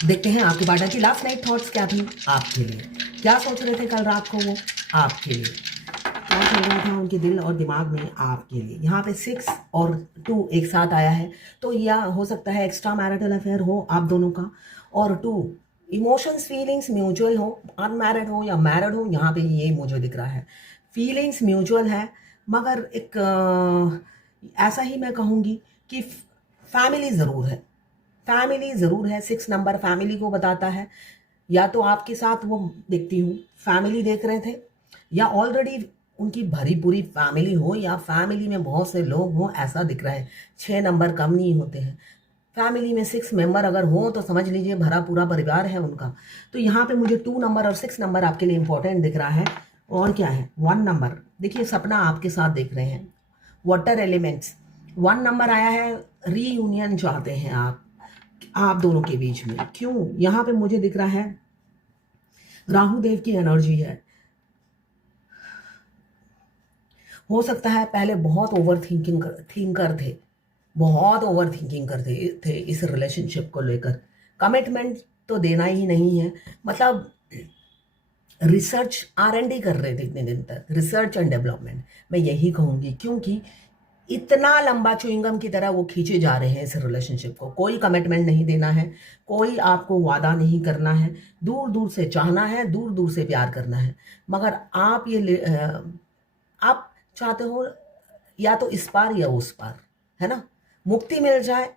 देखते हैं आपके पार्टनर की लास्ट नाइट थॉट्स क्या थी आपके लिए, क्या सोच रहे थे कल रात को वो आपके लिए, क्या चल रहा था उनके दिल और दिमाग में आपके लिए। यहाँ पे 6 और 2 एक साथ आया है, तो यह हो सकता है एक्स्ट्रा मैरिटल अफेयर हो आप दोनों का, और 2 इमोशंस फीलिंग्स म्यूचुअल हो, अनमैरिड हो या मैरिड हो। यहाँ पे ये मुझे दिख रहा है फीलिंग्स म्यूचुअल है, मगर एक ऐसा ही मैं कहूँगी कि फैमिली ज़रूर है, फैमिली ज़रूर है। 6 नंबर फैमिली को बताता है, या तो आपके साथ वो देखती हूँ फैमिली देख रहे थे, या ऑलरेडी उनकी भरी पूरी फैमिली हो, या फैमिली में बहुत से लोग हों, ऐसा दिख रहा है। 6 नंबर कम नहीं होते हैं, फैमिली में 6 मेंबर अगर हो तो समझ लीजिए भरा पूरा परिवार है उनका। तो यहाँ पे मुझे 2 नंबर और 6 नंबर आपके लिए इंपॉर्टेंट दिख रहा है। और क्या है 1 नंबर, देखिए सपना आपके साथ देख रहे हैं, वाटर एलिमेंट्स। 1 नंबर आया है, रीयूनियन चाहते हैं आप दोनों के बीच में। क्यों, यहाँ पे मुझे दिख रहा है राहु देव की एनर्जी है। हो सकता है पहले बहुत ओवर थिंकर थे, बहुत ओवर थिंकिंग करते थे इस रिलेशनशिप को लेकर। कमिटमेंट तो देना ही नहीं है, मतलब रिसर्च R&D कर रहे थे इतने दिन तक, रिसर्च एंड डेवलपमेंट मैं यही कहूँगी, क्योंकि इतना लंबा च्युइंगम की तरह वो खींचे जा रहे हैं इस रिलेशनशिप को। कोई कमिटमेंट नहीं देना है, कोई आपको वादा नहीं करना है, दूर दूर से चाहना है, दूर दूर से प्यार करना है। मगर आप चाहते हो या तो इस पार या उस पार, है ना, मुक्ति मिल जाए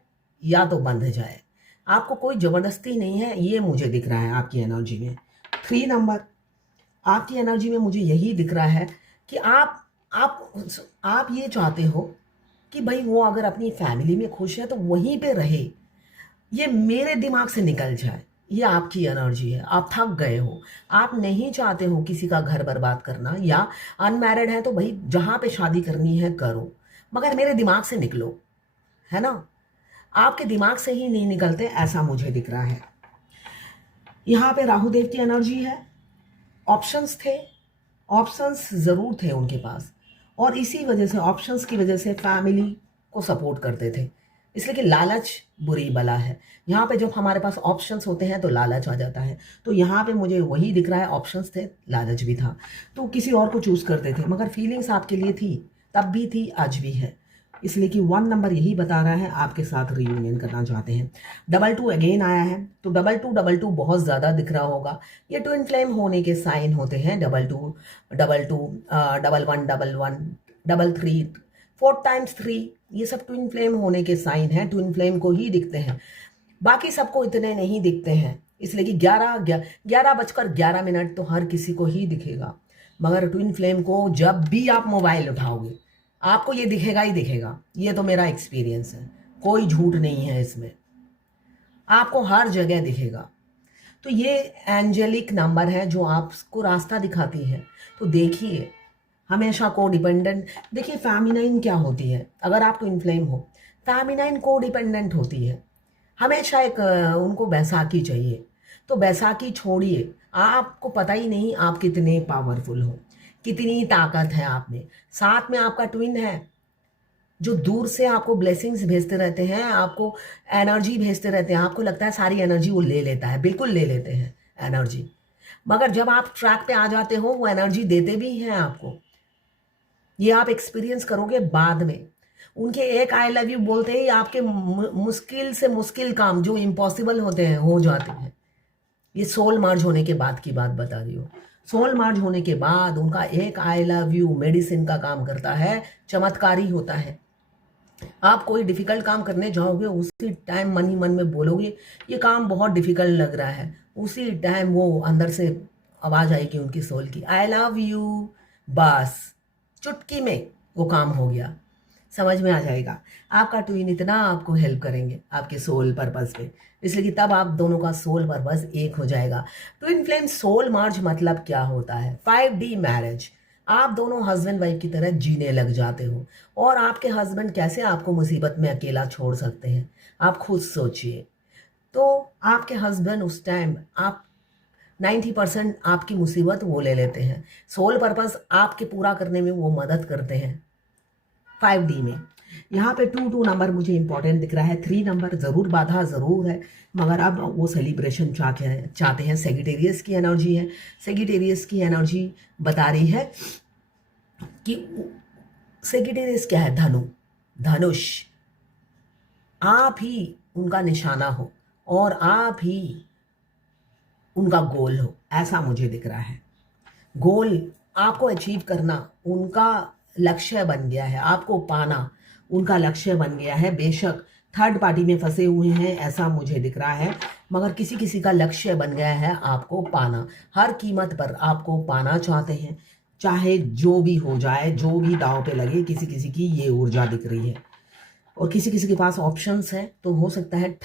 या तो बंध जाए। आपको कोई जबरदस्ती नहीं है, ये मुझे दिख रहा है आपकी एनर्जी में। 3 नंबर आपकी एनर्जी में मुझे यही दिख रहा है कि आप आप ये चाहते हो कि भाई वो अगर अपनी फैमिली में खुश है तो वहीं पे रहे, ये मेरे दिमाग से निकल जाए। ये आपकी एनर्जी है, आप थक गए हो, आप नहीं चाहते हो किसी का घर बर्बाद करना, या अनमैरिड है तो भाई जहाँ पे शादी करनी है करो, मगर मेरे दिमाग से निकलो, है ना। आपके दिमाग से ही नहीं निकलते, ऐसा मुझे दिख रहा है। यहाँ पे राहु देव की एनर्जी है, ऑप्शंस थे, ऑप्शंस ज़रूर थे उनके पास, और इसी वजह से ऑप्शंस की वजह से फैमिली को सपोर्ट करते थे, इसलिए कि लालच बुरी बला है। यहाँ पे जब हमारे पास ऑप्शंस होते हैं तो लालच आ जाता है, तो यहाँ पे मुझे वही दिख रहा है, ऑप्शंस थे, लालच भी था, तो किसी और को चूज़ करते थे, मगर फीलिंग्स आपके लिए थी, तब भी थी, आज भी है। इसलिए कि 1 नंबर यही बता रहा है आपके साथ रीयूनियन करना चाहते हैं। 22 अगेन आया है, तो 22 बहुत ज़्यादा दिख रहा होगा। ये ट्विन फ्लेम होने के साइन होते हैं, 22 22 11 11 33 4 टाइम्स 3, ये सब ट्विन फ्लेम होने के साइन हैं, ट्विन फ्लेम को ही दिखते हैं, बाकी सबको इतने नहीं दिखते हैं। इसलिए कि 11 बजकर 11 मिनट तो हर किसी को ही दिखेगा, मगर ट्विन फ्लेम को जब भी आप मोबाइल उठाओगे आपको ये दिखेगा ही दिखेगा। ये तो मेरा एक्सपीरियंस है, कोई झूठ नहीं है इसमें, आपको हर जगह दिखेगा। तो ये एंजेलिक नंबर है जो आपको रास्ता दिखाती है। तो देखिए, हमेशा को डिपेंडेंट, देखिए फेमिनाइन क्या होती है, अगर आप ट्विन फ्लेम हो, फेमिनाइन को डिपेंडेंट होती है, हमेशा एक उनको बैसाखी चाहिए। तो बैसाखी छोड़िए, आपको पता ही नहीं आप कितने पावरफुल हो, कितनी ताकत है आप में। साथ में आपका ट्विन है जो दूर से आपको ब्लेसिंग्स भेजते रहते हैं, आपको एनर्जी भेजते रहते हैं, आपको लगता है सारी एनर्जी वो ले लेता है, बिल्कुल ले लेते हैं एनर्जी, मगर जब आप ट्रैक पे आ जाते हो वो एनर्जी देते भी हैं आपको। ये आप एक्सपीरियंस करोगे बाद में। उनके एक आई लव यू बोलते ही आपके मुश्किल से मुश्किल काम जो इम्पॉसिबल होते हैं हो जाते हैं। ये सोल मर्ज होने के बाद की बात बता रही हूँ। सोल मर्ज होने के बाद उनका एक आई लव यू मेडिसिन का काम करता है, चमत्कारी होता है। आप कोई डिफिकल्ट काम करने जाओगे, उसी टाइम मन ही मन में बोलोगे ये काम बहुत डिफिकल्ट लग रहा है, उसी टाइम वो अंदर से आवाज आएगी उनकी सोल की, आई लव यू, बस चुटकी में वो काम हो गया। समझ में आ जाएगा, आपका ट्विन इतना आपको हेल्प करेंगे आपके सोल पर्पस पे, इसलिए कि तब आप दोनों का सोल पर्पस एक हो जाएगा। ट्विन फ्लेम सोल मर्ज मतलब क्या होता है, 5D मैरिज। आप दोनों हस्बैंड वाइफ की तरह जीने लग जाते हो, और आपके हस्बैंड कैसे आपको मुसीबत में अकेला छोड़ सकते हैं, आप खुद सोचिए। तो आपके हस्बैंड उस टाइम आप 90% आपकी मुसीबत वो ले लेते हैं, सोल पर्पस आपके पूरा करने में वो मदद करते हैं 5D में। यहाँ पे 2 नंबर मुझे इंपॉर्टेंट दिख रहा है। 3 नंबर ज़रूर बाधा ज़रूर है, मगर अब वो सेलिब्रेशन चाहते हैं। सेगिटेरियस की एनर्जी है। सेगिटेरियस की एनर्जी बता रही है कि सेगिटेरियस क्या है? धनुष। आप ही उनका निशाना हो और आप ही उनका गोल हो, ऐसा मुझे दिख रहा है। गोल आपको अचीव करना उनका लक्ष्य बन गया है, आपको पाना उनका लक्ष्य बन गया है। बेशक थर्ड पार्टी में फंसे हुए हैं, ऐसा मुझे दिख रहा है, मगर किसी किसी का लक्ष्य बन गया है आपको पाना। हर कीमत पर आपको पाना चाहते हैं, चाहे जो भी हो जाए, जो भी दांव पे लगे। किसी किसी की ये ऊर्जा दिख रही है और किसी किसी के पास ऑप्शंस हैं, तो हो सकता है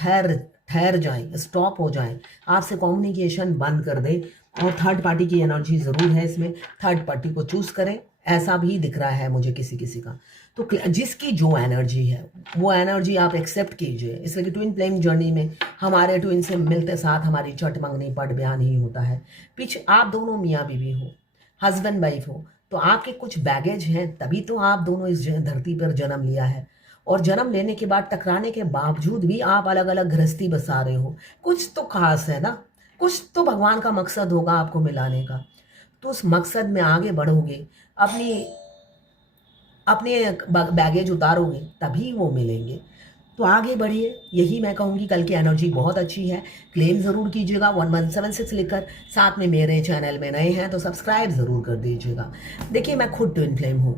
ठहर जाएं, स्टॉप हो जाएं, आपसे कम्युनिकेशन बंद कर दे। और थर्ड पार्टी की एनर्जी ज़रूर है इसमें, थर्ड पार्टी को चूज करें, ऐसा भी दिख रहा है मुझे किसी किसी का। तो जिसकी जो एनर्जी है वो एनर्जी आप एक्सेप्ट कीजिए, इसलिए कि ट्विन फ्लेम जर्नी में हमारे ट्विन से मिलते साथ हमारी चट मंगनी पट ब्याह नहीं होता है। पीछे आप दोनों मियाँ बीवी हो, हस्बैंड वाइफ हो, तो आपके कुछ बैगेज हैं, तभी तो आप दोनों इस धरती पर जन्म लिया है। और जन्म लेने के बाद टकराने के बावजूद भी आप अलग अलग गृहस्थी बसा रहे हो। कुछ तो खास है ना, कुछ तो भगवान का मकसद होगा आपको मिलाने का। तो उस मकसद में आगे बढ़ोगे, अपनी अपने बैगेज उतारोगे, तभी वो मिलेंगे। तो आगे बढ़िए, यही मैं कहूँगी। कल की एनर्जी बहुत अच्छी है। क्लेम ज़रूर कीजिएगा 1176 लिखकर। साथ में मेरे चैनल में नए हैं तो सब्सक्राइब ज़रूर कर दीजिएगा। देखिए, मैं खुद ट्विन फ्लेम हूँ।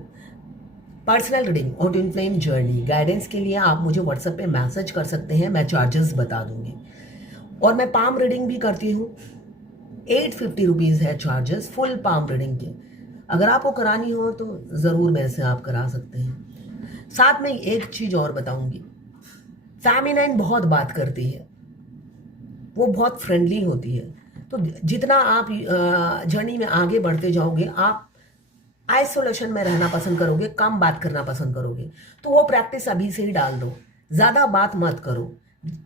पर्सनल रीडिंग और ट्विन फ्लेम जर्नी गाइडेंस के लिए आप मुझे व्हाट्सएप पे मैसेज कर सकते हैं, मैं चार्जेस बता दूंगी। और मैं पाम रीडिंग भी करती हूँ। 850 रुपीज़ है चार्जेस फुल पाम रीडिंग के। अगर आपको करानी हो तो ज़रूर मेरे से आप करा सकते हैं। साथ में एक चीज़ और बताऊंगी, फेमिनाइन बहुत बात करती है, वो बहुत फ्रेंडली होती है। तो जितना आप जर्नी में आगे बढ़ते जाओगे, आप आइसोलेशन में रहना पसंद करोगे, कम बात करना पसंद करोगे। तो वो प्रैक्टिस अभी से ही डाल दो। ज़्यादा बात मत करो,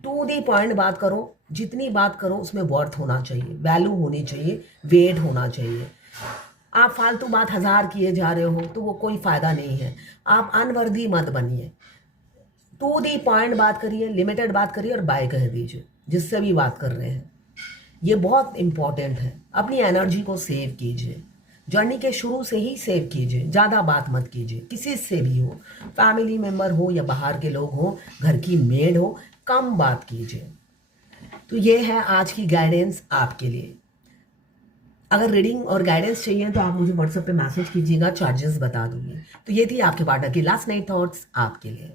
टू दी पॉइंट बात करो। जितनी बात करो उसमें वर्थ होना चाहिए, वैल्यू होनी चाहिए, वेट होना चाहिए। आप फालतू बात 1000 किए जा रहे हो तो वो कोई फ़ायदा नहीं है। आप अनवर्दी मत बनिए, टू दी पॉइंट बात करिए, लिमिटेड बात करिए और बाय कह दीजिए जिससे भी बात कर रहे हैं। ये बहुत इंपॉर्टेंट है। अपनी एनर्जी को सेव कीजिए, जर्नी के शुरू से ही सेव कीजिए। ज़्यादा बात मत कीजिए, किसी से भी हो, फैमिली मेम्बर हो या बाहर के लोग हो, घर की मेड हो, कम बात कीजिए। तो ये है आज की गाइडेंस आपके लिए। अगर रीडिंग और गाइडेंस चाहिए तो आप मुझे व्हाट्सएप पे मैसेज कीजिएगा, चार्जेस बता दूंगी। तो ये थी आपके पार्टनर की लास्ट नाइट थॉट्स आपके लिए।